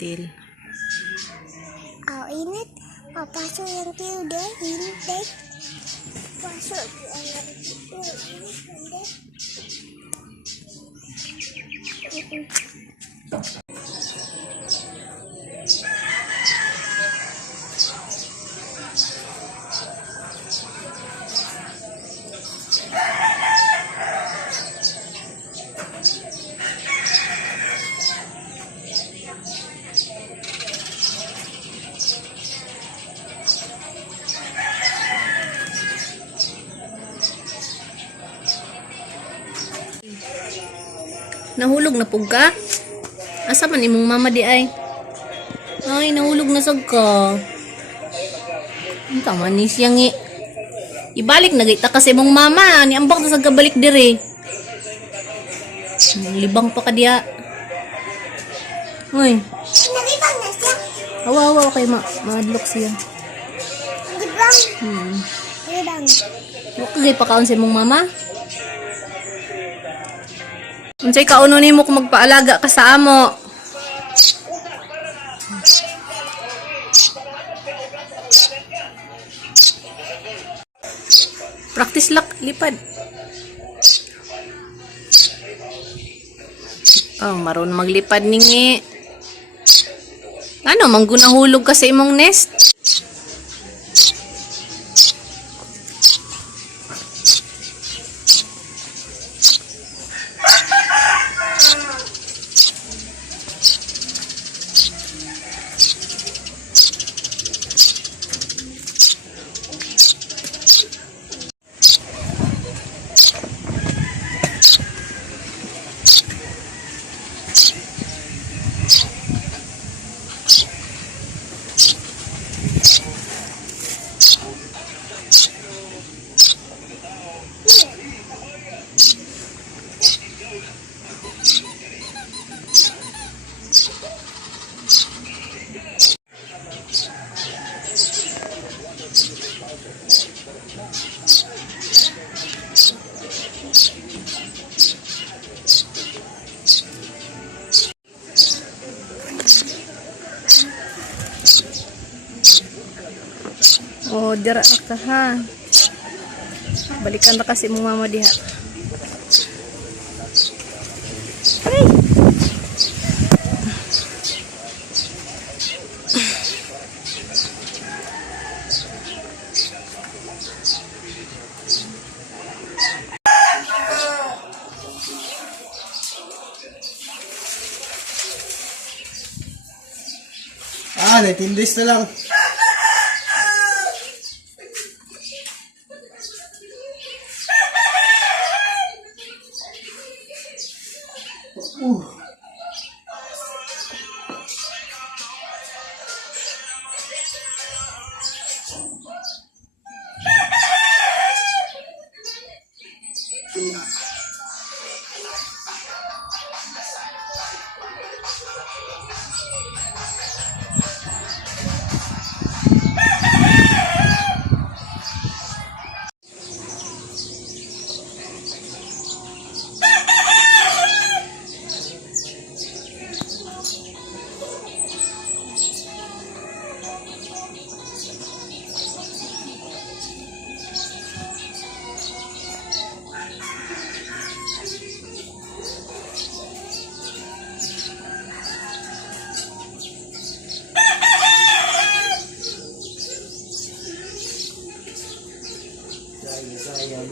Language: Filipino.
til. Oh, init. Papasok yang tiyo deh. Init deh. Pasok yang tiyo. Init deh. Nahulog na pug ka? Asa man imong mama di ay? Ay, nahulog na sad ka. Unta man ni siya ngi. Ibalik na gayta kasi imong mama, ni ambak na sad ka balik diri. Libang pa ka diya. Uy. Nalibang na siya. Awa kay maadlok siya. Libang. Hmm. Libang. Wa ka gay pakaon sa imong mama? Unsay kauno nimo kung magpaalaga ka sa amo? Practice lipad. Oh, maron maglipad ningi. Ano, manggunahulog ka sa imong nest? Oh, dira ka ha. Balikan na kasi mong mama diha. Hey. Naitindis na lang. Sayang,